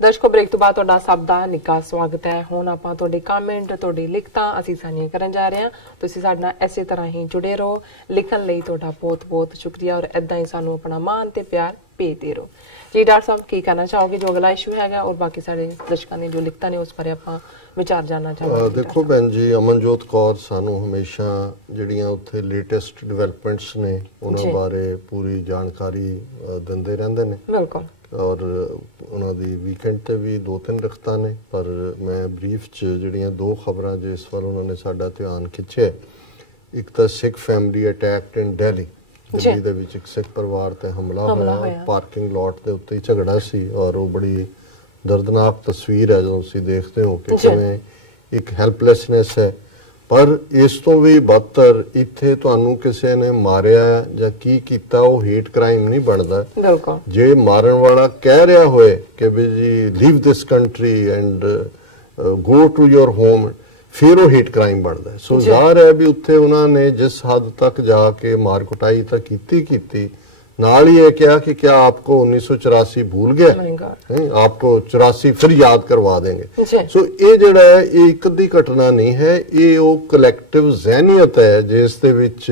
दर्शकों ब्रेक तो बाद तुहाडा सब दा निੱਘਾ स्वागत है। हुण आपां तुहाडे कमेंट तुहाडी लिखतां असीं साझीਆਂ ਕਰਨ जा रहे हां। तुसीं साडे नाल इसे तरह ही जुड़े रहो। लिखण ਲਈ तुहाडा बहुत बहुत शुक्रिया और इदां ही सानू अपना मान ते प्यार भेजदे रहो जी। डॉक्टर साहब की कहना चाहोगे जो अगला इशू हैगा और बाकी साडे दर्शकां ने जो लिखता ने उस बारे आपां विचार जानना चाहांगे। देखो भैन जी, अमनजोत कौर सानू हमेशा ਜਿਹੜੀਆਂ ਉੱਥੇ लेटेस्ट डिवेलपमेंट्स ने ਉਹਨਾਂ ਬਾਰੇ पूरी जानकारी ਦਿੰਦੇ ਰਹਿੰਦੇ ਨੇ। बिल्कुल। और उन्होंने वीकेंड ते भी 2-3 लिखता ने, पर मैं ब्रीफ च ਜਿਹੜੀਆਂ 2 खबरां जिस वाल उन्होंने साडा ध्यान खिंचे। एक तो सिख फैमिली अटैक्ड इन दिल्ली ਦੇ ਵਿੱਚ ਇੱਕ ਸਿੱਖ ਪਰਿਵਾਰ ਤੇ ਹਮਲਾ ਹੋਇਆ। ਪਾਰਕਿੰਗ ਲੋਟ ਦੇ ਉੱਤੇ ਹੀ ਝਗੜਾ ਸੀ ਔਰ ਉਹ ਬੜੀ ਦਰਦਨਾਕ ਤਸਵੀਰ ਹੈ ਜਦੋਂ ਤੁਸੀਂ ਦੇਖਦੇ ਹੋ ਕਿ ਕਿਵੇਂ ਇੱਕ ਹੈਲਪਲੈਸਨੈਸ ਹੈ। पर इस तो भी बदतर इत्थे तुहानू किसी ने मारिया या की कीता वो हेट क्राइम नहीं बनता। जे मारन वाला कह रहा होए कि भी जी leave this country and go to your home, फिर वो हेट क्राइम बनता है। सो जाहिर है भी उत्थे उन्होंने जिस हद तक जाके मार कुटाई तक की नाल ही ये कहा कि क्या आपको 1984 भूल गया, आपको 84 फिर याद करवा देंगे। सो ये जड़ा है ये एक अद्धी घटना नहीं है, ये वो कलैक्टिव जहनीयत है जिस दे विच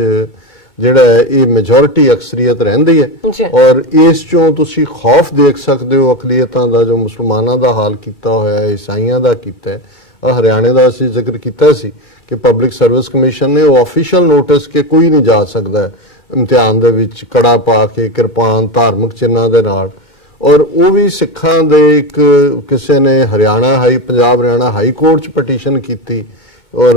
जड़ा है ये मेजोरिटी अक्सरीयत रहिंदी है। और इस चों तुसी खौफ देख सकते हो अकलीयतां दा जो मुसलमानां दा हाल कीता होया है, ईसाइयां दा कीता है। हरियाणे का असीं जिक्र किया सी कि पब्लिक सर्विस कमीशन ने ऑफिशियल नोटिस के कोई नहीं जा सकता है इम्तिहान दे विच कड़ा पा के किरपान धार्मिक चिन्हां दे नाल। और वो भी सिखां दे एक किसी ने पंजाब हरियाणा हाई कोर्ट च पटीशन की और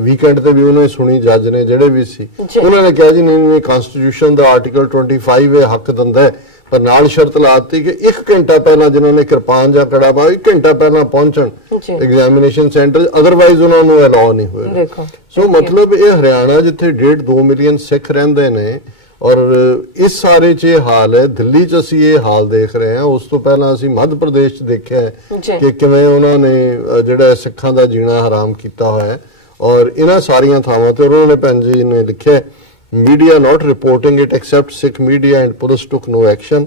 वीकेंड ते भी उन्हें सुनी, जज ने जेडे भी सी उन्होंने कहा जी नहीं कॉन्स्टिट्यूशन दा आर्टिकल 25 हक दिंदा है, पर नाल शर्त लाती कि 1 घंटा पहला जिन्होंने किरपान या कड़ा पा 1 घंटा पहला पहुंचन एग्जामिनेशन सेंटर, अदरवाइज उन्होंने अलाउ नहीं होएगा। सो मतलब ये हरियाणा जिथे 1.5-2 मिलियन सिख रहिंदे ने और इस सारे च हाल है। दिल्ली च असीं ये हाल देख रहे हैं, उस तो पहला असीं मध्य प्रदेश च देखिया है कि किवें उन्होंने जिहड़ा सिखां दा जीना हराम कीता होया है। और इन्हां सारियां थावां ते उन्होंने भैन जी ने लिखिया media not reporting it except Sikh media and police took no action.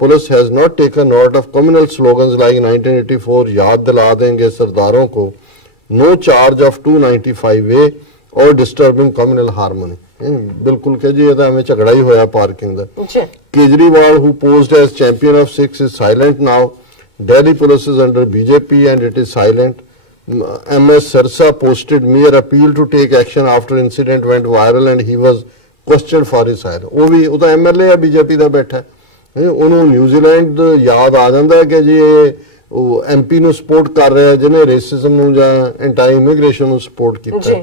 Police has not taken note of communal slogans like 1984 याद दिला देंगे सरदारों को, no charge of 295A और disturbing communal harmony। बिल्कुल के जी ये तो हमें झगड़ा ही होया पार्किंग दा। Kejriwal who posed as champion of Sikhs is silent now. Delhi police is under BJP and it is silent. MS Sirsa posted mere appeal to take action after incident went viral and he was questioned for his hire। वो भी वो तो MLA है BJP का बैठा है, उन्होंने New Zealand याद आ जाता है कि जी ये MP ਨੂੰ सपोर्ट कर रहा है जिन्हें रेसिज्म ਨੂੰ ਜਾਂ एंटी इमिग्रेशन ਨੂੰ सपोर्ट किया।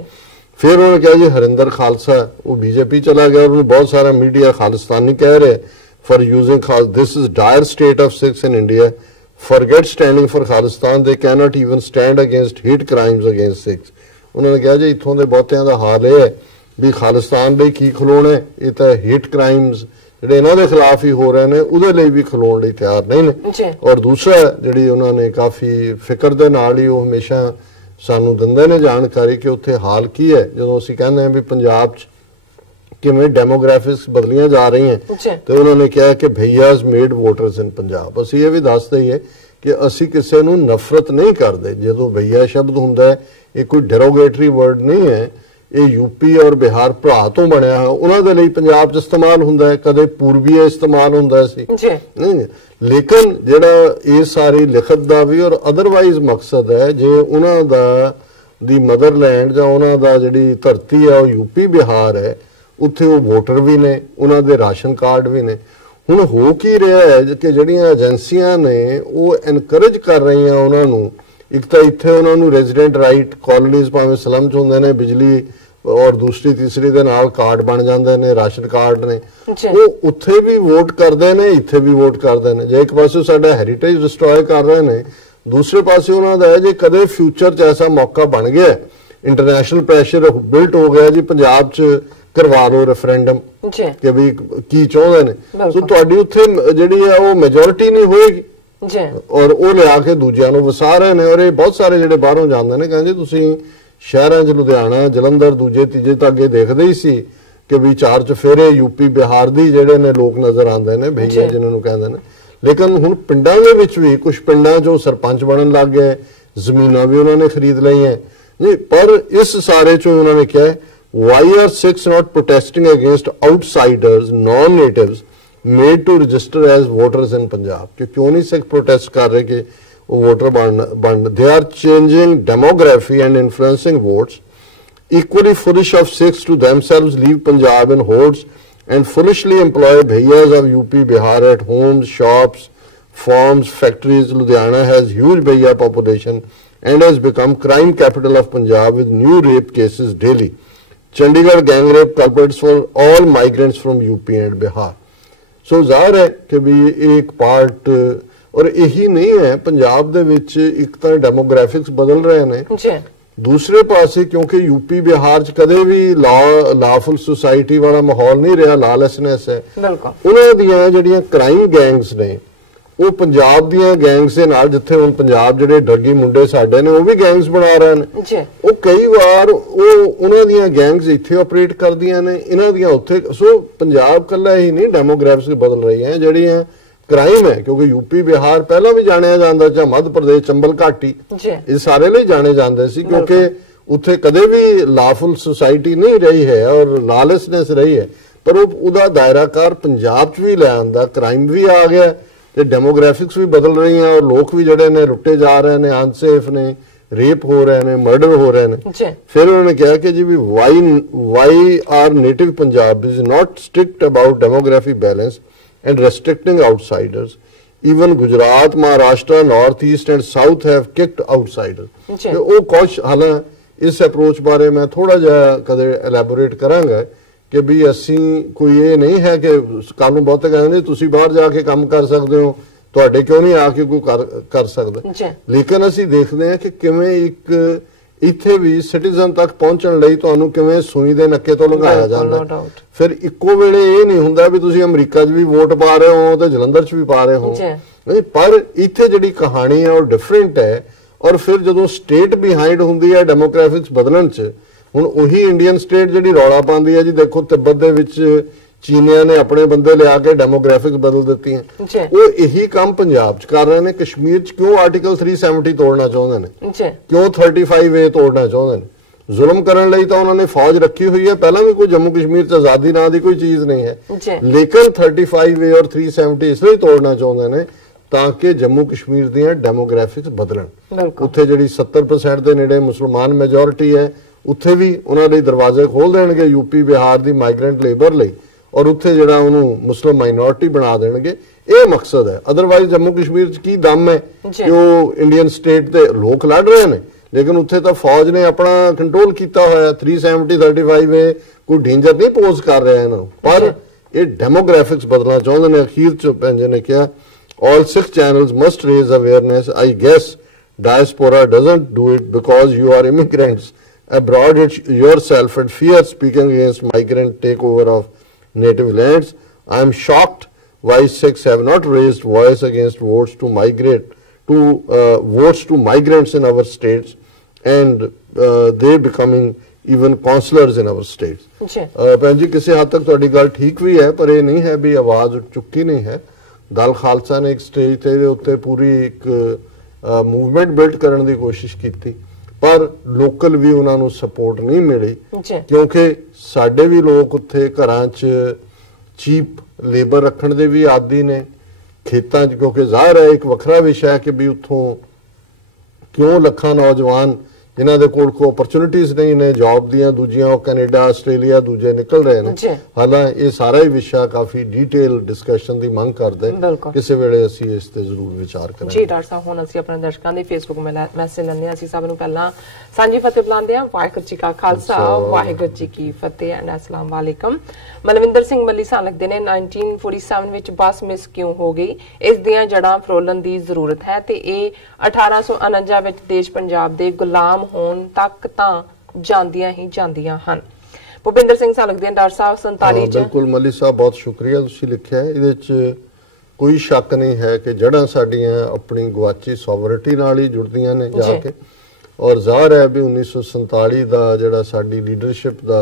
फिर उन्होंने कहा जी हरिंदर खालसा वो बीजेपी चला गया और उन्होंने बहुत सारा मीडिया खालिस्तानी कह रहे for using this is dire state of Sikhs in India, forget standing for Khalistan, they cannot even stand against hate crimes against Sikhs। उन्होंने कहा जी इत्थों दे बहुतियां दा हाल है भी खालिस्तान ਲਈ ਕੀ ਖਲੋਣਾ, ਇਹ ਤਾਂ hate crimes ਜਿਹੜੇ ਇਹਨਾਂ ਦੇ ਖਿਲਾਫ ਹੀ ਹੋ ਰਹੇ ਨੇ ਉਹਦੇ ਲਈ ਵੀ ਖਲੋਣ ਲਈ ਤਿਆਰ ਨਹੀਂ ਨੇ। ਔਰ ਦੂਸਰਾ ਜਿਹੜੀ ਉਹਨਾਂ ਨੇ ਕਾਫੀ ਫਿਕਰ ਦੇ ਨਾਲ ਹੀ ਉਹ ਹਮੇਸ਼ਾ ਸਾਨੂੰ ਦਿੰਦੇ ਨੇ ਜਾਣਕਾਰੀ ਕਿ ਉੱਥੇ ਹਾਲ ਕੀ ਹੈ। ਜਦੋਂ ਅਸੀਂ ਕਹਿੰਦੇ ਹਾਂ ਵੀ ਪੰਜਾਬ 'ਚ किमें डेमोग्राफिक्स बदलियां जा रही हैं तो उन्होंने कहा कि भैयाज मेड वोटर्स इन पंजाब। असीं ये भी दस दईए कि असीं किसी नूं नफरत नहीं करते। जो भैया शब्द हुंदा है ये कोई डेरोगेटरी वर्ड नहीं है, ये यूपी और बिहार भरा तो बनया उन्हां दे लई पंजाब च इस्तेमाल हुंदा है, कदे पूर्वीए इस्तेमाल हुंदा सी नहीं। लेकिन जिहड़ा ये सारी लिखत दा भी और अदरवाइज मकसद है जे उन्हां दा दी मदरलैंड जां उन्हां दा जिहड़ी धरती है वो यूपी बिहार है, उत्थे वो वोटर भी ने, उन्होंने राशन कार्ड भी ने। हुण हो की रहा है कि जिहड़ियां एजेंसियां ने वो एनकरेज कर रही हैं उन्होंने, एक तो इत्थे उन्होंने रेजिडेंट राइट कॉलोनीज भावें स्लम च हुंदे ने बिजली और दूसरी तीसरी दे नाल कार्ड बन जांदे ने, राशन कार्ड ने, वो उत्थे भी वोट करते हैं इत्थे भी वोट करते हैं। जे एक पासे साडा हैरीटेज डिस्ट्रॉय कर रहे हैं, दूसरे पासे उन्हों का है जे कदे फ्यूचर च ऐसा मौका बन गया इंटरनेशनल प्रैशर बिल्ट हो गया जी पंजाब च करवा लो रेफरेंडम कि भी की चाहते हैं, सो तुहाडी उत्थे जिहड़ी है वो मेजोरिटी नहीं होएगी और वो लिया के दूजियां नूं वसा रहे हैं। और ये बहुत सारे जिहड़े बाहरों जांदे ने कहंदे तुसीं शहरां च लुधियाना जलंधर दूजे तीजे तो अगे देखदे ही सी कि भी 4 चफेरे यूपी बिहार दी जिहड़े ने लोग नज़र आंदे ने भैया जिन्हां नूं कहंदे ने। लेकिन हुण पिंडां दे विच भी कुछ पिंडां जो सरपंच बनन लग गए, जमीनां भी उन्होंने खरीद ली हैं नहीं, पर इस सारे चो उन्होंने कहा why are Sikhs not protesting against outsiders non natives made to register as voters in Punjab, कि क्यों नहीं सिख प्रोटेस्ट कर रहे कि वो वोटर बन they are changing demography and influencing votes, equally foolish of Sikhs to themselves leave Punjab in hordes and foolishly employ bhaiyas of UP, Bihar at homes, shops, farms, factories. Ludhiana has huge bhaiya population and has become crime capital of Punjab with new rape cases daily. Chandigarh gang rape culprits for all migrants from UP and Bihar. So ਜ਼ਾਹਰ है कि भी एक part और यही नहीं है पंजाब दे विच एक तो डेमोग्राफिक्स बदल रहे हैं, दूसरे पासे क्योंकि यूपी बिहार च कदे भी लॉफुल सोसाइटी वाला माहौल नहीं रहा, लॉलेसनेस है, उन्हां दियां जिहड़ियां क्राइम गैंग्स ने वो पंजाब दियां गैंग्स दे नाल, जिथे हुण पंजाब जिहड़े डरगी मुंडे साडे ने वो भी गैंग्स बना रहे हैं, वो कई बार वो उन्हां दियां गैंग्स इत्थे ऑपरेट करदियां ने, इन्हां दियां उत्थे। सो पंजाब कल्ला ही नहीं डेमोग्राफिक्स बदल रही हैं जिहड़ियां क्राइम है, क्योंकि यूपी बिहार पहला भी जाने जाता, चाहे मध्य प्रदेश चंबल घाटी ये सारे लिए जाने जाते सी, क्योंकि उत्थे कदे भी लॉफुल सोसाइटी नहीं रही है और लॉलेसनेस रही है, पर उसका दायराकार पंजाब च भी ले आंदा, क्राइम भी आ गया ते डेमोग्राफिक्स भी बदल रही हैं और लोग भी जड़े ने लुटे जा रहे हैं, अनसेफ ने, रेप हो रहे हैं, मर्डर हो रहे हैं। फिर उन्होंने कहा कि जी भी why are native Punjab is not strict about demography balance and restricting outsiders. Even Gujarat, Maharashtra, North East and South have kicked outsiders. वो कुछ हालां इस अप्रोच बारे मैं थोड़ा जिहा कदे एलैबोरेट करांगा कि भी असी कोई ये नहीं है कि कानून बहुते कहते तुसी बाहर जाके काम कर सकते हो, तुहाडे क्यों नहीं आके कोई कर सकदा, लेकिन असी देखते हैं कि किवें एक इत्थे भी सिटीजन तक पहुंचण लई तुहानूं किवें सूई दे नक्के तो लंघाया जांदा। फिर इक्को वेले ये नहीं हुंदा भी तुसीं अमरीका 'च भी वोट पा रहे हो ते जलंधर 'च भी पा रहे हो, पर इत्थे जिहड़ी कहानी है वो डिफरेंट है। और फिर जदों स्टेट बिहाइंड हुंदी है डेमोग्राफिक्स बदलण 'च, हुण उही इंडियन स्टेट जिहड़ी रौला पांदी है जी, देखो तिब्बत दे विच चीनिया ने अपने बंदे लिया के डेमोग्राफिक्स बदल दी हैं, वो यही काम पंजाब च कर रहे हैं। कश्मीर च क्यों आर्टिकल 370 तोड़ना चाहते हैं, क्यों 35A तोड़ना चाहते हैं, जुल्म करने लई तो उन्होंने फौज रखी हुई है, पहला भी कोई जम्मू कश्मीर च आजादी ना दी कोई चीज नहीं है, लेकिन 35A और 370 इसलिए तोड़ना चाहते हैं ताकि जम्मू कश्मीर दी डेमोग्राफिक्स बदलन। उत्थे जिहड़ी 70% दे नेड़े मुसलमान मैजोरिटी है, उत्थे भी उन्होंने दरवाजे खोल देणगे यूपी बिहार दी माइग्रेंट लेबर लई, और उत्थे जिहड़ा उन्होंने मुस्लिम माइनॉरिटी बना देणगे, ये मकसद है। अदरवाइज जम्मू कश्मीर च की दम है कि वो इंडियन स्टेट दे लोग लड़ रहे हैं, लेकिन उत्थे तो फौज ने अपना कंट्रोल किया होया। 370 35A कोई डेंजर नहीं पोज कर रहे हैं, पर ये डेमोग्राफिक्स बदलना चाहते हैं। अखीर च पंजे ने कहा all Sikh channels must raise awareness. I guess diaspora doesn't do it because you are immigrants abroad yourself and fear speaking against migrant takeover of native lands. I am shocked why Sikhs have not raised voice against votes to migrants in our states, and they becoming even councillors in our states. भैन जी किसी हद तक तुहाडी गल ठीक भी है, पर यह नहीं है भी आवाज चुकी नहीं है। दल खालसा ने एक स्टेज ते उत्ते पूरी एक मूवमेंट बिल्ड करने की कोशिश की, पर लोकल भी उन्होंने सपोर्ट नहीं मिली, क्योंकि साडे भी लोग उत्थे घरां च चीप लेबर रखण दे भी आदी ने, खेतां च, क्योंकि ज़ाहिर है एक वखरा विषय है कि भी उत्थों क्यों लखां नौजवान जिन्हां दे कोल कोई अपॉर्चुनिटीज नहीं ने जॉब दियां, दूजियां कनेडा आस्ट्रेलिया दूजे निकल रहे हैं। हालांकि ये सारा ही विषय काफी डिटेल डिस्कशन की मांग करते हैं, किसी वेले असीं इस ते जरूर विचार करांगे। जी डॉक्टर साहब, हुण असीं अपने दर्शकां दे फेसबुक मैसेज लैंदे हां। असीं सब नूं पहलां सांझी फतेह बुलांदे हां। वाहिगुरू जी का खालसा वाहिगुरू जी की फतेह एंड अस्सलाम वालेकुम। मलविंदर सिंह मल्ली सां लिखदे ने 1947 विच बस मिस क्यों हो गई, इस दियां जड़ां फरोलन दी जरूरत है ते ये 1849 विच देश पंजाब दे गुलाम होण तक तां जांदियां ही जांदियां हन। भुपिंदर सिंह सां लिखदे ने डॉक्टर साहब 47 च बिल्कुल मल्ली साहब बहुत शुक्रिया तुसीं लिखिया है। इहदे च कोई शक नहीं है कि जड़ां साडीआं अपनी गवाची सॉवरिटी नाल ही जुड़दियां ने जाके, और ज़ाहिर है भी 1947 दा जिहड़ा साडी लीडरशिप दा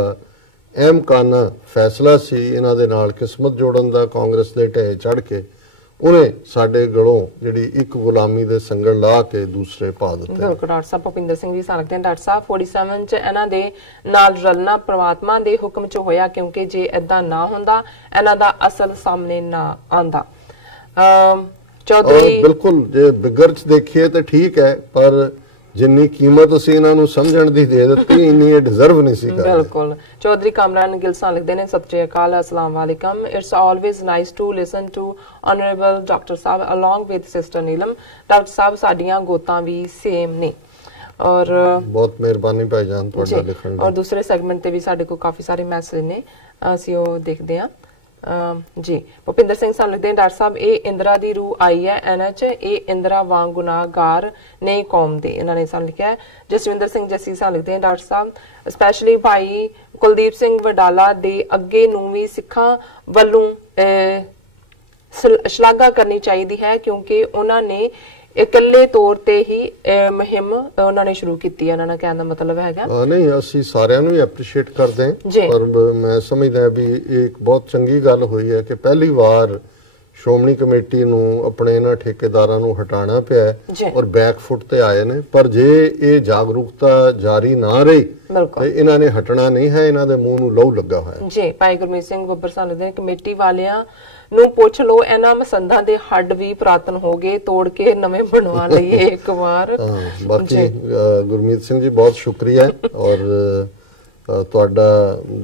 अहम काना फैसला सी इन्हां दे नाल किस्मत जोड़न दा, कांग्रेस दे ढे चढ़ के ਉਹਨੇ ਸਾਡੇ ਗਲੋਂ ਜਿਹੜੀ ਇੱਕ ਗੁਲਾਮੀ ਦੇ ਸੰਗਲ ਲਾ ਕੇ ਦੂਸਰੇ ਪਾ ਦਿੱਤੇ। ਬਿਲਕੁਲ ਡਾਕਟਰ ਸਾਹਿਬ ਭੁਪਿੰਦਰ ਸਿੰਘ ਜੀ ਸਾਖਦੇ ਨੇ ਡਾਕਟਰ ਸਾਹਿਬ 47 ਚ ਇਹਨਾਂ ਦੇ ਨਾਲ ਰਲਣਾ ਪ੍ਰਮਾਤਮਾ ਦੇ ਹੁਕਮ ਚ ਹੋਇਆ, ਕਿਉਂਕਿ ਜੇ ਏਦਾਂ ਨਾ ਹੁੰਦਾ ਇਹਨਾਂ ਦਾ ਅਸਲ ਸਾਹਮਣੇ ਨਾ ਆਂਦਾ। ਚੌਧਰੀ ਬਿਲਕੁਲ ਜੇ ਬਿਗਰ ਚ ਦੇਖੀਏ ਤਾਂ ਠੀਕ ਹੈ, ਪਰ ਜਿੰਨੀ ਕੀਮਤ ਅਸੀਂ ਇਹਨਾਂ ਨੂੰ ਸਮਝਣ ਦੀ ਦੇ ਦਿੱਤੀ ਇੰਨੀ ਇਹ ਡਿਜ਼ਰਵ ਨਹੀਂ ਸੀ ਕਰਦੇ। ਬਿਲਕੁਲ ਚੌਧਰੀ ਕਾਮਰਾਨ ਗਿਲਸਾਨ ਲਿਖਦੇ ਨੇ ਸਤਿ ਸ਼੍ਰੀ ਅਕਾਲ, अस्सलाम वालेकुम, it's always nice to listen to honourable doctor साहब along with sister Neelam. Doctor साहब साडियां गोतां भी सेम ने। और बहुत मेहरबानी भाईजान ਤੁਹਾਡਾ ਲਿਖਣ और दूसरे सेगमेंट ਤੇ ਵੀ ਸਾਡੇ ਕੋਲ ਕਾਫੀ ਸਾਰੇ ਮੈਸੇਜ ਨੇ, ਅਸੀਂ ਉਹ ਦੇਖਦੇ ਹਾਂ। जी भुपिंदर सिंह सानू लिखते हैं डॉक्टर साहब ये इंदिरा दी रूह आई है एना च, ये इंदिरा वांग गुनाहगार नहीं कौम दे, इन्होंने सानू लिखा है। जसविंदर सिंह जस्सी सानू लिखते हैं डॉक्टर साहब स्पैशली भाई कुलदीप सिंह वडाला दे अगे नूं भी सिखां वल्लों शलाघा करनी चाहिए है, क्योंकि उन्होंने ਇਕੱਲੇ ਤੌਰ ਤੇ ਹੀ ਮੁਹਿੰਮ ਉਹਨਾਂ ਨੇ ਸ਼ੁਰੂ ਕੀਤੀ ਹੈ। ਉਹਨਾਂ ਦਾ ਕਹਿਣ ਦਾ ਮਤਲਬ ਹੈਗਾ ਨਹੀਂ ਅਸੀਂ ਸਾਰਿਆਂ ਨੂੰ ਹੀ ਐਪਰੀਸ਼ੀਏਟ ਕਰਦੇ ਹਾਂ, ਪਰ ਮੈਂ ਸਮਝਦਾ ਵੀ ਇਹ ਇੱਕ ਬਹੁਤ ਚੰਗੀ ਗੱਲ ਹੋਈ ਹੈ ਕਿ ਪਹਿਲੀ ਵਾਰ ਸ਼੍ਰੋਮਣੀ ਕਮੇਟੀ ਨੂੰ ਆਪਣੇ ਇਹਨਾਂ ਠੇਕੇਦਾਰਾਂ ਨੂੰ ਹਟਾਉਣਾ ਪਿਆ ਔਰ ਬੈਕਫੁੱਟ ਤੇ ਆਏ ਨੇ। ਪਰ ਜੇ ਇਹ ਜਾਗਰੂਕਤਾ ਜਾਰੀ ਨਾ ਰਹੀ ਤੇ ਇਹਨਾਂ ਨੇ ਹਟਣਾ ਨਹੀਂ ਹੈ, ਇਹਨਾਂ ਦੇ ਮੂੰਹ ਨੂੰ ਲਹੂ ਲੱਗਾ ਹੋਇਆ ਜੀ। ਭਾਈ ਗੁਰਮੀਤ ਸਿੰਘ ਬੱਬਰ ਸਾਨੂੰ ਦੇ ਕਮੇਟੀ ਵਾਲਿਆਂ ਨੂੰ ਪੁੱਛ ਲੋ, ਇਹਨਾਂ ਮਸੰਦਾਂ ਦੇ ਹੱਡ ਵੀ ਪੁਰਾਤਨ ਹੋ ਗਏ, ਤੋੜ ਕੇ ਨਵੇਂ ਬਣਵਾ ਲਈਏ ਇੱਕ ਵਾਰ। ਬਾਕੀ ਗੁਰਮੀਤ ਸਿੰਘ ਜੀ ਬਹੁਤ ਸ਼ੁਕਰੀਆ, ਔਰ ਤੁਹਾਡਾ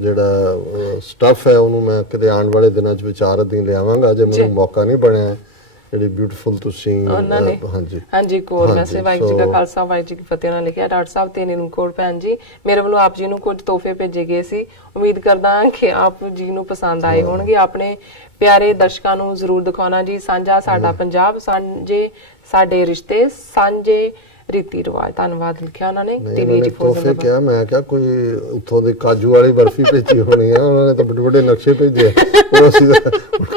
ਜਿਹੜਾ ਸਟੱਫ ਹੈ ਉਹਨੂੰ ਮੈਂ ਕਿਤੇ ਆਉਣ ਵਾਲੇ ਦਿਨਾਂ 'ਚ ਵਿਚਾਰ ਅਧੀਨ ਲਿਆਵਾਂਗਾ, ਜੇ ਮੈਨੂੰ ਮੌਕਾ ਨਹੀਂ ਬਣਿਆ। ਜਿਹੜੀ ਬਿਊਟੀਫੁਲ ਤੁਸੀਂ ਹਾਂਜੀ ਕੋਰ ਮੈਸੇਜ ਵਾਹਿਗੁਰੂ ਜੀ ਕਾ ਖਾਲਸਾ ਵਾਹਿਗੁਰੂ ਜੀ ਕੀ ਫਤਿਹ ਨਾਲ ਲਿਖਿਆ ਡਾਕਟਰ ਸਾਹਿਬ ਤੇ ਨੀਲਮ ਕੌਰ ਭੈਣ ਜੀ, ਮੇਰੇ ਵੱਲੋਂ ਆਪ ਜੀ ਨੂੰ ਕੁਝ ਤੋਹਫੇ ਭੇਜੇ ਗਏ ਸੀ, ਉਮੀਦ ਕਰਦਾ ਹਾਂ ਕਿ ਆਪ ਜੀ ਨੂੰ ਪਸੰਦ ਆਏ ਹੋਣਗੇ। ਆਪਣੇ ਪਿਆਰੇ ਦਰਸ਼ਕਾਂ ਨੂੰ ਜ਼ਰੂਰ ਦਿਖਾਉਣਾ ਜੀ। ਸਾਂਝਾ ਸਾਡਾ ਪੰਜਾਬ, ਸਾਂਝੇ ਸਾਡੇ ਰਿਸ਼ਤੇ, ਸਾਂਝੇ ਰੀਤੀ ਰਿਵਾਜ। ਧੰਨਵਾਦ ਲਿਖਿਆ ਉਹਨਾਂ ਨੇ। ਟੀਵੀ ਜੀ ਤੋਹਫੇ ਕਿਹਾ, ਮੈਂ ਕਿਹਾ ਕੋਈ ਉੱਥੋਂ ਦੀ ਕਾਜੂ ਵਾਲੀ ਬਰਫੀ ਭੇਜੀ ਹੋਣੀ ਆ, ਉਹਨਾਂ ਨੇ ਤਾਂ ਵੱਡੇ ਵੱਡੇ ਨਕਸ਼ੇ ਭੇਜੇ, ਉਹ ਅਸੀਂ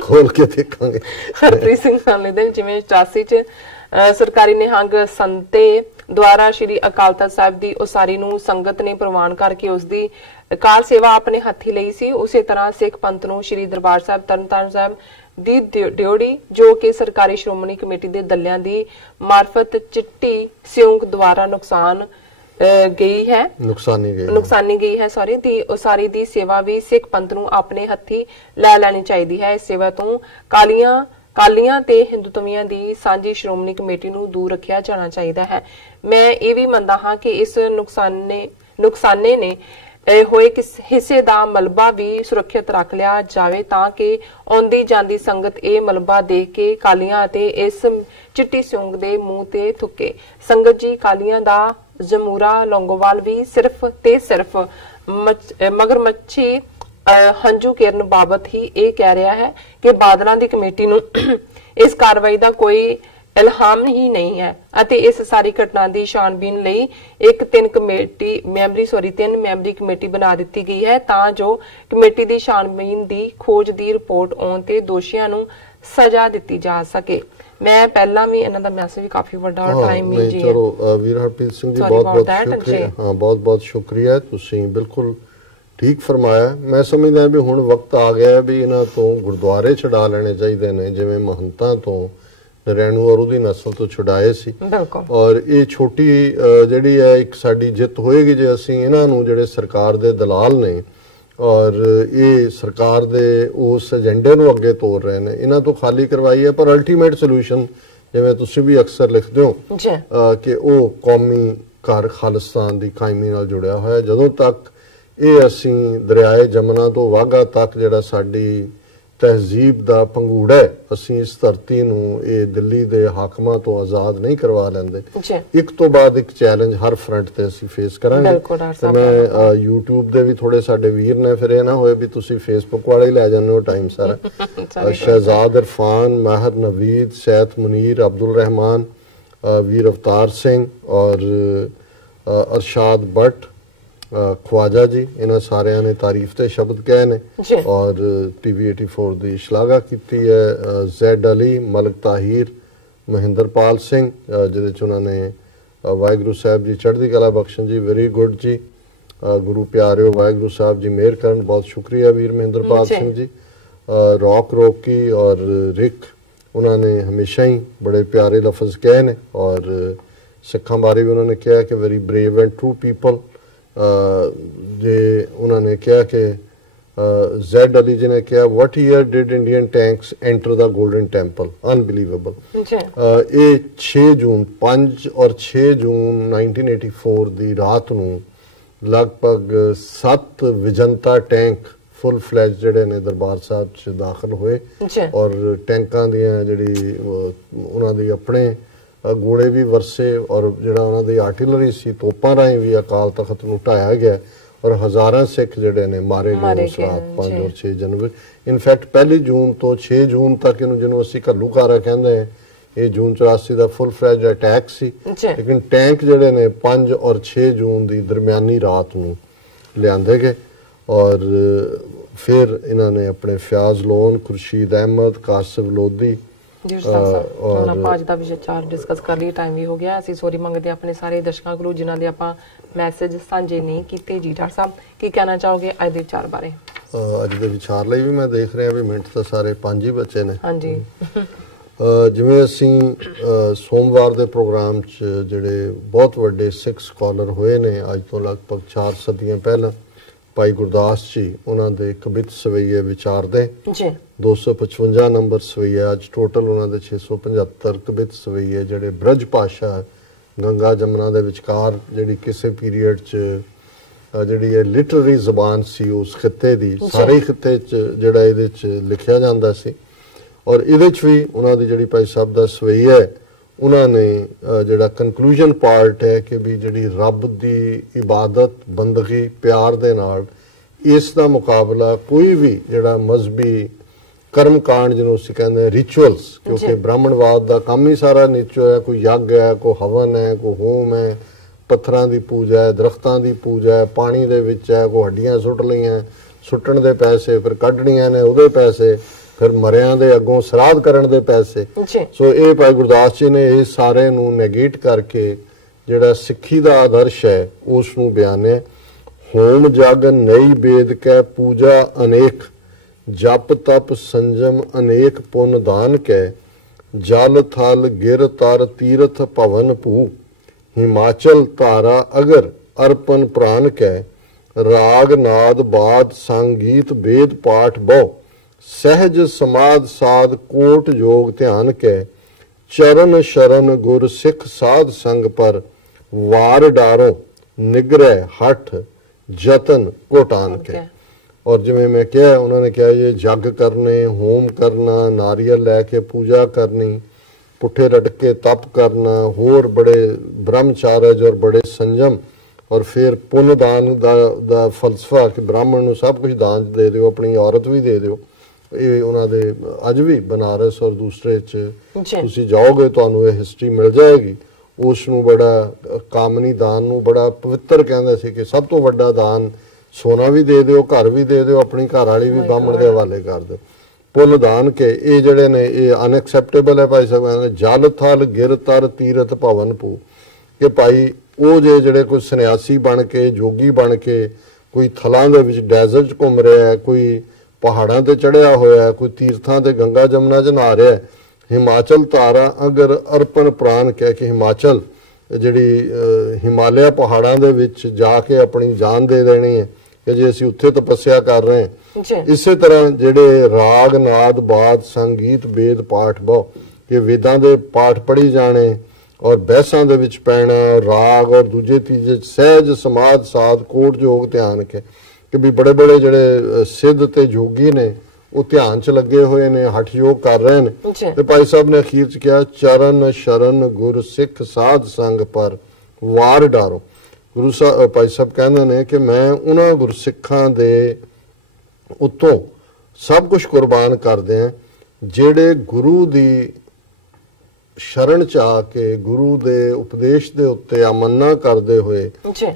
ਖੋਲ ਕੇ ਦੇਖਾਂਗੇ। ਹਰਪ੍ਰੀਤ ਸਿੰਘ ਸਾਲੇ ਦੇ ਜਿਵੇਂ 84 ਚ ਸਰਕਾਰੀ ਨਿਹੰਗ ਸੰਤੇ ਦੁਆਰਾ ਸ਼੍ਰੀ ਅਕਾਲ ਤਖਤ ਸਾਹਿਬ ਦੀ ਉਸਾਰੀ ਨੂੰ ਸੰਗਤ ਨੇ ਪ੍ਰਵਾਨ ਕਰਕੇ ਉਸ ਦੀ ਕਾਰ ਸੇਵਾ ਆਪਣੇ ਹੱਥੀ ਲਈ ਸੀ, ਉਸੇ ਤਰ੍ਹਾਂ ਸਿੱਖ ਪੰਥ ਨੂੰ ਸ਼੍ਰੀ ਦਰਬਾਰ ਸਾਹਿਬ ਤਰਨਤਾਰਨ ਸਾਹਿਬ ਦੀ ਡਿਊਟੀ ਜੋ ਕਿ ਸਰਕਾਰੀ ਸ਼੍ਰੋਮਣੀ ਕਮੇਟੀ ਦੇ ਦਲਿਆਂ ਦੀ ਮਾਰਫਤ ਚਿੱਟੀ ਸਿਉਂਕ ਦੁਆਰਾ ਨੁਕਸਾਨੀ ਗਈ ਹੈ ਸੌਰੀ ਦੀ ਉਸਾਰੀ ਦੀ ਸੇਵਾ ਵੀ ਸਿੱਖ ਪੰਥ ਨੂੰ ਆਪਣੇ ਹੱਥੀ ਲੈ ਲੈਣੀ ਚਾਹੀਦੀ ਹੈ। ਇਸ ਸੇਵਾ ਤੋਂ ਕਾਲੀਆਂ ਤੇ ਹਿੰਦੂਤਵੀਆਂ ਦੀ ਸਾਂਝੀ ਸ਼੍ਰੋਮਣੀ ਕਮੇਟੀ ਨੂੰ ਦੂਰ ਰੱਖਿਆ ਜਾਣਾ ਚਾਹੀਦਾ ਹੈ। ਮੈਂ ਇਹ ਵੀ ਮੰਨਦਾ ਹਾਂ ਕਿ ਇਸ ਨੁਕਸਾਨੇ ਨੇ ਹੋਏ ਹਿੱਸੇ ਦਾ ਮਲਬਾ ਵੀ ਸੁਰੱਖਿਅਤ ਰੱਖ ਲਿਆ ਜਾਵੇ, ਤਾਂ ਕਿ ਆਉਂਦੀ ਜਾਂਦੀ ਸੰਗਤ ਇਹ ਮਲਬਾ ਦੇਖ ਕੇ ਕਾਲੀਆਂ ਅਤੇ ਇਸ ਚਿੱਟੀ ਸਿਉਂਕ ਦੇ ਮੂੰਹ ਤੇ ਥੁੱਕੇ। ਸੰਗਤ ਜੀ, ਕਾਲੀਆਂ ਦਾ ਜਮੂਰਾ ਲੌਂਗੋਵਾਲ ਵੀ ਸਿਰਫ ਤੇ ਸਿਰਫ ਮਗਰਮੱਛੀ ਹੰਝੂ ਕਿਰਨ ਬਾਬਤ ਹੀ ਇਹ ਕਹਿ ਰਿਹਾ ਹੈ ਕਿ ਬਾਦਲਾਂ ਦੀ ਕਮੇਟੀ ਨੂੰ ਇਸ ਕਾਰਵਾਈ ਦਾ ਕੋਈ ਇਲਹਾਮ ਹੀ ਨਹੀਂ ਹੈ ਅਤੇ ਇਸ ਸਾਰੀ ਘਟਨਾ ਦੀ ਛਾਣਬੀਨ ਲਈ ਇੱਕ ਤਿੰਨ ਮੈਂਬਰੀ ਕਮੇਟੀ ਬਣਾ ਦਿੱਤੀ ਗਈ ਹੈ, ਤਾਂ ਜੋ ਕਮੇਟੀ ਦੀ ਛਾਣਬੀਨ ਦੀ ਖੋਜ ਦੀ ਰਿਪੋਰਟ ਆਉਣ ਤੇ ਦੋਸ਼ੀਆਂ ਨੂੰ ਸਜ਼ਾ ਦਿੱਤੀ ਜਾ ਸਕੇ। ਮੈਂ ਪਹਿਲਾਂ ਵੀ ਇਹਨਾਂ ਦਾ ਮੈਸੇਜ ਕਾਫੀ ਵੱਡਾ ਟਾਈਮ ਮਿਲ ਜੀ। ਚਲੋ ਵੀਰ ਹਰਪ੍ਰੀਤ ਸਿੰਘ ਜੀ ਬਹੁਤ-ਬਹੁਤ ਸ਼ੁਕਰੀਆ। ਹਾਂ ਬਹੁਤ-ਬਹੁਤ ਸ਼ੁਕਰੀਆ, ਤੁਸੀਂ ਬਿਲਕੁਲ ਠੀਕ ਫਰਮਾਇਆ। ਮੈਂ ਸਮਝਦਾ ਵੀ ਹੁਣ ਵਕਤ ਆ ਗਿਆ ਵੀ ਇਹਨਾਂ ਤੋਂ ਗੁਰਦੁਆਰੇ ਛਡਾ ਲੈਣੇ ਚਾਹੀਦੇ ਨੇ, ਜਿਵੇਂ ਮਹੰਤਾਂ ਤੋਂ ਨਰੈਣੂ ਔਰ ਉਹਦੀ ਨਸਲ ਤੋਂ ਛੁਡਾਏ ਸੀ। ਔਰ ਇਹ ਛੋਟੀ ਜਿਹੜੀ ਹੈ ਇੱਕ ਸਾਡੀ ਜਿੱਤ ਹੋਏਗੀ ਜੇ ਅਸੀਂ ਇਹਨਾਂ ਨੂੰ, ਜਿਹੜੇ ਸਰਕਾਰ ਦੇ ਦਲਾਲ ਨੇ ਔਰ ਇਹ ਸਰਕਾਰ ਦੇ ਉਸ ਏਜੰਡੇ ਨੂੰ ਅੱਗੇ ਤੋਰ ਰਹੇ ਨੇ, ਇਹਨਾਂ ਤੋਂ ਖਾਲੀ ਕਰਵਾਈ ਹੈ। ਪਰ ਅਲਟੀਮੇਟ ਸੋਲੂਸ਼ਨ ਜਿਵੇਂ ਤੁਸੀਂ ਵੀ ਅਕਸਰ ਲਿਖਦੇ ਹੋ ਕਿ ਉਹ ਕੌਮੀ ਘਰ ਖਾਲਿਸਤਾਨ ਦੀ ਕਾਇਮੀ ਨਾਲ ਜੁੜਿਆ ਹੋਇਆ। ਜਦੋਂ ਤੱਕ ਇਹ ਅਸੀਂ ਦਰਿਆਏ ਜਮਨਾ ਤੋਂ ਵਾਘਾ ਤੱਕ ਜਿਹੜਾ ਸਾਡੀ ਤਹਿਜ਼ੀਬ ਦਾ ਪੰਗੂੜਾ ਹੈ, ਅਸੀਂ ਇਸ ਧਰਤੀ ਨੂੰ ਇਹ ਦਿੱਲੀ ਦੇ ਹਾਕਮਾਂ ਤੋਂ ਆਜ਼ਾਦ ਨਹੀਂ ਕਰਵਾ ਲੈਂਦੇ, ਇੱਕ ਤੋਂ ਬਾਅਦ ਇੱਕ ਚੈਲੰਜ ਹਰ ਫਰੰਟ ਤੇ ਅਸੀਂ ਫੇਸ ਕਰਾਂਗੇ। ਤੇ ਮੈਂ YouTube ਦੇ ਵੀ ਥੋੜੇ ਸਾਡੇ ਵੀਰ ਨੇ, ਫਿਰ ਇਹ ਨਾ ਹੋਏ ਵੀ ਤੁਸੀਂ Facebook ਵਾਲੇ ਹੀ ਲੈ ਜਾਂਦੇ ਹੋ ਟਾਈਮ ਸਾਰਾ। ਸ਼ਹਿਜ਼ਾਦ ਇਰਫਾਨ, ਮਾਹਰ ਨਵੀਦ, ਸੈਦ ਮੁਨੀਰ, ਅਬਦੁਲ ਰਹਿਮਾਨ, ਵੀਰ ਅਵਤਾਰ ਸਿੰਘ ਔਰ ਅਰਸ਼ਾਦ ਬੱਟ, ਖਵਾਜਾ ਜੀ, ਇਹਨਾਂ ਸਾਰਿਆਂ ਨੇ ਤਾਰੀਫ ਤੇ ਸ਼ਬਦ ਕਹੇ ਨੇ ਔਰ TV 84 ਦੀ ਸ਼ਲਾਘਾ ਕੀਤੀ ਹੈ। ਜ਼ੈਡ ਅਲੀ, ਮਲਕ ਤਾਹਿਰ, ਮਹਿੰਦਰਪਾਲ ਸਿੰਘ, ਜਿਹਦੇ ਚ ਉਹਨਾਂ ਨੇ ਵਾਹਿਗੁਰੂ ਸਾਹਿਬ ਜੀ ਚੜ੍ਹਦੀ ਕਲਾ ਬਖਸ਼ਣ ਜੀ, ਵੈਰੀ ਗੁੱਡ ਜੀ, ਗੁਰੂ ਪਿਆਰਿਓ ਵਾਹਿਗੁਰੂ ਸਾਹਿਬ ਜੀ ਮਿਹਰ ਕਰਨ। ਬਹੁਤ ਸ਼ੁਕਰੀਆ ਵੀਰ ਮਹਿੰਦਰਪਾਲ ਸਿੰਘ ਜੀ। ਰੌਕ ਰੋਕੀ ਔਰ ਰਿਕ उन्होंने हमेशा ही बड़े प्यारे लफ्ज़ कहे ने और सिखां बारे भी उन्होंने कहा कि very brave and true people. जे उन्होंने कहा कि ज़ैड अली जी ने कहा what year did Indian tanks enter the Golden Temple, unbelievable. ये 6 जून 5 और 6 जून 1984 की रात नूं लगभग 7 विजंता टैंक फुल फ्लैज जिहड़े ने दरबार साहब च दाखिल होए और टैंकां दियां जिहड़ी उन्हां दी अपने गोले भी वरसे और जिहड़ा उन्हां दी आर्टिलरी सी तोपां राहीं भी अकाल तख्त नूं ढाया गया और हज़ारां सिख जिहड़े ने मारे गए उस रात 5 और 6 जनवरी। इनफैक्ट 1 जून तो 6 जून तक इहनूं जिहनूं असीं घल्लूकारा कहंदे हैं ये जून 84 का फुल फ्लैज अटैक सी, लेकिन टैंक जिहड़े ने 5 और 6 जून की दरमियानी रात नूं लिआंदे गए और फिर इन्होंने अपने फयाज लोन, खुर्शीद अहमद, कासिफ लोधी और ਆਪਾਂ ਅੱਜ ਦਾ ਵਿਚਾਰ ਡਿਸਕਸ ਕਰ ਲਈ। ਟਾਈਮ ਵੀ ਹੋ ਗਿਆ, ਅਸੀਂ ਸੌਰੀ ਮੰਗਦੇ ਆਪਣੇ ਸਾਰੇ ਦਰਸ਼ਕਾਂ ਕੋਲੋਂ ਜਿਨ੍ਹਾਂ ਦੇ ਆਪਾਂ ਮੈਸੇਜ ਸਾਂਝੇ ਨਹੀਂ ਕੀਤੇ। ਜੀ ਡਾਕਟਰ ਸਾਹਿਬ ਕੀ ਕਹਿਣਾ ਚਾਹੋਗੇ ਅੱਜ ਦੇ ਵਿਚਾਰ ਬਾਰੇ? ਅੱਜ ਦੇ ਵਿਚਾਰ ਲਈ ਵੀ ਮੈਂ ਦੇਖ ਰਿਹਾ ਵੀ ਮਿੰਟ ਤਾਂ ਸਾਰੇ 5 ਹੀ ਬਚੇ ਨੇ। ਹਾਂਜੀ, ਜਿਵੇਂ ਅਸੀਂ ਸੋਮਵਾਰ ਦੇ ਪ੍ਰੋਗਰਾਮ 'ਚ ਜਿਹੜੇ ਬਹੁਤ ਵੱਡੇ ਸਿੱਖ ਸਕਾਲਰ ਹੋਏ ਨੇ ਅੱਜ ਤੋਂ ਲਗਭਗ 4 ਸਦੀਆਂ ਪਹਿਲਾਂ ਭਾਈ ਗੁਰਦਾਸ ਜੀ ਉਹਨਾਂ ਦੇ ਕਵਿਤ ਸਵਈਏ ਵਿਚਾਰਦੇ 255 ਨੰਬਰ ਸਵਈਆ ਅੱਜ ਟੋਟਲ ਉਹਨਾਂ ਦੇ 675 ਕਵਿਤ ਸਵਈਏ ਜਿਹੜੇ ਬ੍ਰਜ ਭਾਸ਼ਾ ਗੰਗਾ ਜਮਨਾ ਦੇ ਵਿਚਕਾਰ ਜਿਹੜੀ ਕਿਸੇ ਪੀਰੀਅਡ 'ਚ ਜਿਹੜੀ ਇਹ ਲਿਟਰਰੀ ਜ਼ਬਾਨ ਸੀ ਉਸ ਖਿੱਤੇ ਦੀ ਸਾਰੇ ਖਿੱਤੇ 'ਚ ਜਿਹੜਾ ਇਹਦੇ 'ਚ ਲਿਖਿਆ ਜਾਂਦਾ ਸੀ ਔਰ ਇਹਦੇ 'ਚ ਵੀ ਉਹਨਾਂ ਦੀ ਜਿਹੜੀ ਭਾਈ ਸਾਹਿਬ ਦਾ ਸਵਈਆ ਉਹਨਾਂ ਨੇ ਜਿਹੜਾ ਕਨਕਲੂਜਨ ਪਾਰਟ ਹੈ ਕਿ ਵੀ ਜਿਹੜੀ ਰੱਬ ਦੀ ਇਬਾਦਤ ਬੰਦਗੀ ਪਿਆਰ ਦੇ ਨਾਲ ਇਸ ਦਾ ਮੁਕਾਬਲਾ ਕੋਈ ਵੀ ਜਿਹੜਾ ਮਜ਼ਹਬੀ ਕਰਮ ਕਾਂਡ ਜਿਹਨੂੰ ਅਸੀਂ ਕਹਿੰਦੇ ਰਿਚੁਅਲਸ ਕਿਉਂਕਿ ਬ੍ਰਾਹਮਣਵਾਦ ਦਾ ਕੰਮ ਹੀ ਸਾਰਾ ਨੀਚੋ ਹੈ, ਕੋਈ ਯੱਗ ਹੈ, ਕੋਈ ਹਵਨ ਹੈ, ਕੋਈ ਹੋਮ ਹੈ, ਪੱਥਰਾਂ ਦੀ ਪੂਜਾ ਹੈ, ਦਰਖਤਾਂ ਦੀ ਪੂਜਾ ਹੈ, ਪਾਣੀ ਦੇ ਵਿੱਚ ਹੈ, ਕੋਈ ਹੱਡੀਆਂ ਸੁੱਟ ਲਈਆਂ ਸੁੱਟਣ ਦੇ ਪੈਸੇ ਫਿਰ ਕੱਢਣੀਆਂ ਨੇ ਉਹਦੇ ਪੈਸੇ ਫਿਰ ਮਰਿਆਂ ਦੇ ਅੱਗੋਂ ਸਰਾਧ ਕਰਨ ਦੇ ਪੈਸੇ। ਸੋ ਇਹ ਭਾਈ ਗੁਰਦਾਸ ਜੀ ਨੇ ਇਹ ਸਾਰੇ ਨੂੰ ਨੈਗੇਟ ਕਰਕੇ ਜਿਹੜਾ ਸਿੱਖੀ ਦਾ ਆਦਰਸ਼ ਹੈ ਉਸ ਨੂੰ ਬਿਆਨਿਆ। ਹੋਮ ਜਗ ਨਈ ਬੇਦ ਕੈ ਪੂਜਾ ਅਨੇਕ ਜਪ ਤਪ ਸੰਜਮ ਅਨੇਕ ਪੁੰਨ ਦਾਨ ਕੈ ਜਲ ਥਲ ਗਿਰ ਤਰ ਤੀਰਥ ਭਵਨ ਭੂ ਹਿਮਾਚਲ ਧਾਰਾ ਅਗਰ ਅਰਪਨ ਪ੍ਰਾਨ ਕੈ ਰਾਗ ਨਾਦ ਬਾਦ ਸੰਗੀਤ वेद पाठ बहु सहज समाध साध कोट योग ध्यान के चरण शरण गुर सिख साध संग पर वार डारो निग्रह हठ जतन कोटान के। और जिवें मैं कहा उन्होंने कहा ये जग करने होम करना नारियल लैके पूजा करनी पुठे रटके तप करना होर बड़े ब्रह्मचार्य और बड़े संयम और फिर पुण्य दान दा फलसफा कि ब्राह्मण नूं सब कुछ दान दे दिओ अपनी औरत भी दे दिओ। ਇਹ ਉਹਨਾਂ ਦੇ ਅੱਜ ਵੀ ਬਨਾਰਸ ਔਰ ਦੂਸਰੇ 'ਚ ਤੁਸੀਂ ਜਾਓਗੇ ਤੁਹਾਨੂੰ ਇਹ ਹਿਸਟਰੀ ਮਿਲ ਜਾਏਗੀ। ਉਸ ਨੂੰ ਬੜਾ ਕਾਮਨੀ ਦਾਨ ਨੂੰ ਬੜਾ ਪਵਿੱਤਰ ਕਹਿੰਦੇ ਸੀ ਕਿ ਸਭ ਤੋਂ ਵੱਡਾ ਦਾਨ ਸੋਨਾ ਵੀ ਦੇ ਦਿਓ ਘਰ ਵੀ ਦੇ ਦਿਓ ਆਪਣੀ ਘਰ ਵਾਲੀ ਵੀ ਬਾਹਮਣ ਦੇ ਹਵਾਲੇ ਕਰ ਦਿਓ ਪੁੰਨ ਦਾਨ ਕੇ। ਇਹ ਜਿਹੜੇ ਨੇ ਇਹ ਅਨਐਕਸੈਪਟੇਬਲ ਹੈ ਭਾਈ ਸਾਹਿਬ ਕਹਿੰਦੇ ਜਲ ਥਲ ਗਿਰ ਤਰ ਤੀਰਥ ਭਵਨ ਭੂ ਕਿ ਭਾਈ ਉਹ ਜਿਹੜੇ ਕੋਈ ਸੰਨਿਆਸੀ ਬਣ ਕੇ ਜੋਗੀ ਬਣ ਕੇ ਕੋਈ ਥਲਾਂ ਦੇ ਵਿੱਚ ਡੈਜ਼ਰਟ 'ਚ ਘੁੰਮ ਰਿਹਾ ਹੈ, ਕੋਈ ਪਹਾੜਾਂ ਤੇ ਚੜਿਆ ਹੋਇਆ, ਕੋਈ ਤੀਰਥਾਂ ਤੇ ਗੰਗਾ ਜਮਨਾ 'ਚ ਨਹਾ ਰਿਹਾ। ਹਿਮਾਚਲ ਧਾਰਾ ਅਗਰ ਅਰਪਨ ਪ੍ਰਾਨ ਕਹਿ ਕੇ ਹਿਮਾਚਲ ਜਿਹੜੀ ਹਿਮਾਲਿਆ ਪਹਾੜਾਂ ਦੇ ਵਿੱਚ ਜਾ ਕੇ ਆਪਣੀ ਜਾਨ ਦੇ ਦੇਣੀ ਹੈ ਕਿ ਜੇ ਅਸੀਂ ਉੱਥੇ ਤਪੱਸਿਆ ਕਰ ਰਹੇ ਹਾਂ। ਇਸੇ ਤਰ੍ਹਾਂ ਜਿਹੜੇ ਰਾਗ ਨਾਦ ਬਾਦ ਸੰਗੀਤ वेद ਪਾਠ ਬਹੁ ਕਿ ਵੇਦਾਂ ਦੇ ਪਾਠ ਪੜ੍ਹੀ ਜਾਣੇ ਔਰ ਬਹਿਸਾਂ ਦੇ ਵਿੱਚ ਪੈਣਾ ਰਾਗ ਔਰ ਦੂਜੇ ਤੀਜੇ ਸਹਿਜ ਸਮਾਧ ਸਾਧ ਕੋਟ ਯੋਗ ਧਿਆਨ ਕੇ ਕਿ ਵੀ ਬੜੇ ਬੜੇ ਜਿਹੜੇ ਸਿੱਧ ਤੇ ਜੋਗੀ ਨੇ ਉਹ ਧਿਆਨ 'ਚ ਲੱਗੇ ਹੋਏ ਨੇ ਹਠ ਯੋਗ ਕਰ ਰਹੇ ਨੇ। ਤੇ ਭਾਈ ਸਾਹਿਬ ਨੇ ਅਖੀਰ 'ਚ ਕਿਹਾ ਚਰਨ ਸ਼ਰਨ ਗੁਰ ਸਿੱਖ ਸਾਧ ਸੰਗ ਪਰ ਵਾਰ ਡਾਰੋ। ਗੁਰੂ ਸਾਹਿਬ ਭਾਈ ਸਾਹਿਬ ਕਹਿੰਦੇ ਨੇ ਕਿ ਮੈਂ ਉਹਨਾਂ ਗੁਰਸਿੱਖਾਂ ਦੇ ਉੱਤੋਂ ਸਭ ਕੁਝ ਕੁਰਬਾਨ ਕਰਦੇ ਆ ਜਿਹੜੇ ਗੁਰੂ ਦੀ ਸ਼ਰਨ 'ਚ ਆ ਕੇ ਗੁਰੂ ਦੇ ਉਪਦੇਸ਼ ਦੇ ਉੱਤੇ ਅਮੰਨਾ ਕਰਦੇ ਹੋਏ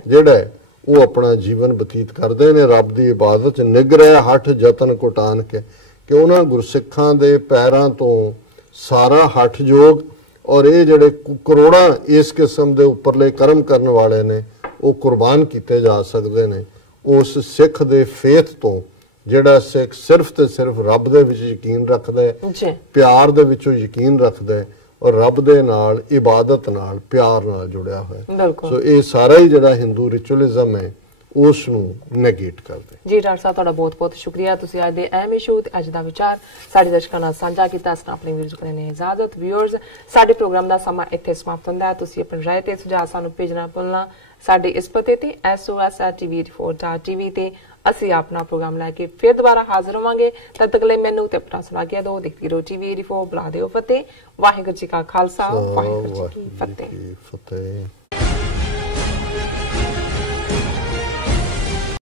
ਜਿਹੜਾ ਉਹ ਆਪਣਾ ਜੀਵਨ ਬਤੀਤ ਕਰਦੇ ਨੇ ਰੱਬ ਦੀ ਇਬਾਦਤ 'ਚ ਨਿਗਰਹਿ ਹਠ ਯਤਨ ਕੁਟਾਨ ਕੇ ਕਿ ਉਹਨਾਂ ਗੁਰਸਿੱਖਾਂ ਦੇ ਪੈਰਾਂ ਤੋਂ ਸਾਰਾ ਹਠ ਯੋਗ ਔਰ ਇਹ ਜਿਹੜੇ ਕਰੋੜਾਂ ਇਸ ਕਿਸਮ ਦੇ ਉੱਪਰਲੇ ਕਰਮ ਕਰਨ ਵਾਲੇ ਨੇ ਉਹ ਕੁਰਬਾਨ ਕੀਤੇ ਜਾ ਸਕਦੇ ਨੇ ਉਸ ਸਿੱਖ ਦੇ ਫੇਥ ਤੋਂ ਜਿਹੜਾ ਸਿੱਖ ਸਿਰਫ ਤੇ ਸਿਰਫ ਰੱਬ ਦੇ ਵਿੱਚ ਯਕੀਨ ਰੱਖਦਾ ਹੈ, ਜੀ ਪਿਆਰ ਦੇ ਵਿੱਚੋਂ ਯਕੀਨ ਰੱਖਦਾ ਹੈ ਔਰ ਰੱਬ ਦੇ ਨਾਲ ਇਬਾਦਤ ਨਾਲ ਪਿਆਰ ਨਾਲ ਜੁੜਿਆ ਹੋਇਆ। ਬਿਲਕੁਲ। ਸੋ ਇਹ ਸਾਰਾ ਹੀ ਜਿਹੜਾ ਹਿੰਦੂ ਰਿਚੁਅਲਿਜ਼ਮ ਹੈ ਉਸ ਨੂੰ ਨੈਗੇਟ ਕਰਦੇ। ਜੀ ਡਾਕਟਰ ਸਾਹਿਬ ਤੁਹਾਡਾ ਬਹੁਤ ਬਹੁਤ ਸ਼ੁਕਰੀਆ, ਤੁਸੀਂ ਅੱਜ ਦੇ ਅਹਿਮ ਇਸ਼ੂ ਤੇ ਅੱਜ ਦਾ ਵਿਚਾਰ ਸਾਡੇ ਦਰਸ਼ਕਾਂ ਨਾਲ ਸਾਂਝਾ ਕੀਤਾ। ਅਸਾਂ ਆਪਣੇ ਵੀਰਸ ਕੋਲ ਨੇ ਇਜਾਜ਼ਤ। ਵਿਊਅਰਸ, ਸਾਡੇ ਪ੍ਰੋਗਰਾਮ ਦਾ ਸਮਾਂ ਇੱਥੇ ਸਮਾਪਤ ਹੁੰਦਾ ਹੈ। ਤੁਸੀਂ ਆਪਣੀ ਰਾਏ ਤੇ ਸੁਝਾਅ ਸਾਨੂੰ ਭੇਜਣਾ ਭੁੱਲਣਾ ਸਾਡੇ ਇਸ ਪਤੇ ਤੇ sos@tv84.tv ਤੇ ਅਸੀਂ ਆਪਣਾ ਪ੍ਰੋਗਰਾਮ ਲੈ ਕੇ ਫਿਰ ਦੁਬਾਰਾ ਹਾਜ਼ਰ ਹੋਵਾਂਗੇ। ਤਦ ਤੱਕ ਲਈ ਮੈਨੂੰ ਤੇ ਆਪਣਾ ਸੁਣਾ ਗਿਆ ਦੋ ਦੇਖਦੀ ਰਹੋ TV84। ਬੁਲਾ ਦਿਓ ਫਤਿਹ। ਵਾਹਿਗੁਰੂ ਜੀ ਕਾ ਖਾਲਸਾ, ਵਾਹਿਗੁਰੂ ਜੀ ਕੀ ਫਤਿਹ।